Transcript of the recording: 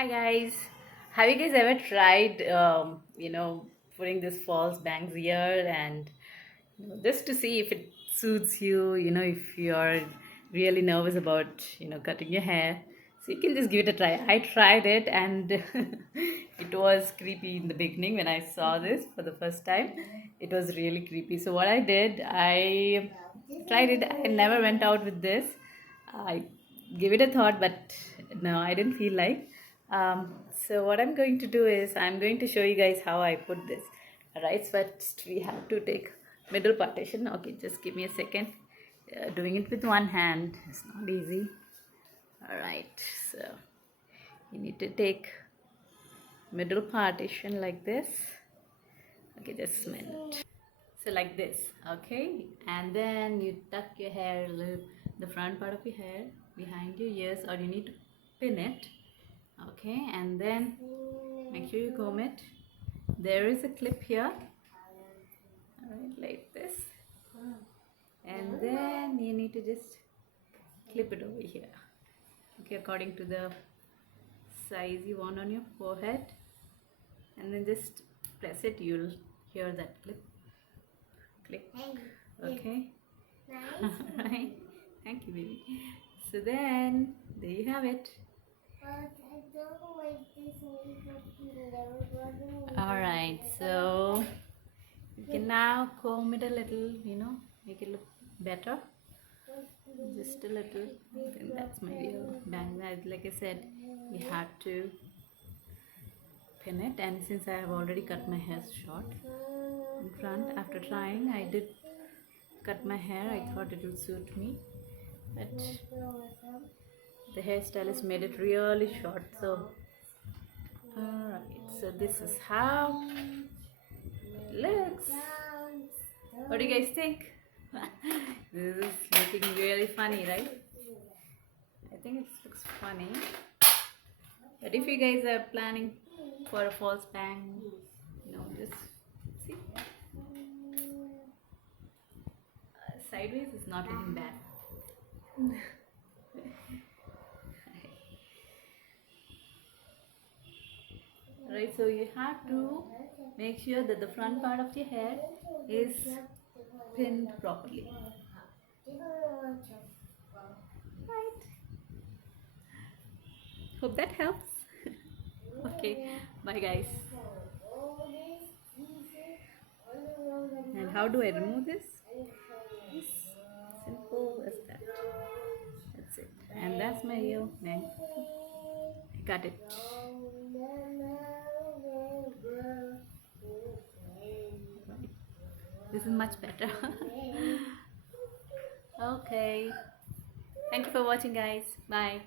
Hi guys, have you guys ever tried, putting this false bangs here and just to see if it suits you, if you're really nervous about, cutting your hair. So you can just give it a try. I tried it and it was creepy in the beginning when I saw this for the first time. It was really creepy. So what I did, I tried it. I never went out with this. I gave it a thought, but no, I didn't feel like. So what I'm going to do is I'm going to show you guys how I put this. Alright, so first we have to take middle partition. Okay, just give me a second. Doing it with one hand is not easy. Alright, so you need to take middle partition like this. Okay, just a minute. So like this, okay, and then you tuck your hair, the front part of your hair behind your ears, or you need to pin it. Okay, and then make sure you comb it. There is a clip here, alright, like this, and then you need to just clip it over here, okay, according to the size you want on your forehead, and then just press it. You'll hear that clip. Click. Okay. Alright. Thank you, baby. So then there you have it. Alright, so you can now comb it a little, make it look better. Just a little. I think that's my real bang. Like I said, you have to pin it, and since I have already cut my hair short in front, after trying, I did cut my hair. I thought it would suit me, but the hairstylist made it really short. So alright, so this is how it looks. What do you guys think? This is looking really funny, right? I think it looks funny. But if you guys are planning for a false bang, just see. Sideways is not looking bad. Right, so you have to make sure that the front part of your hair is pinned properly. Right. Hope that helps. Okay, bye guys. And how do I remove this? Simple as that. That's it. And that's my real name. I got it. This is much better. Okay. Thank you for watching, guys. Bye.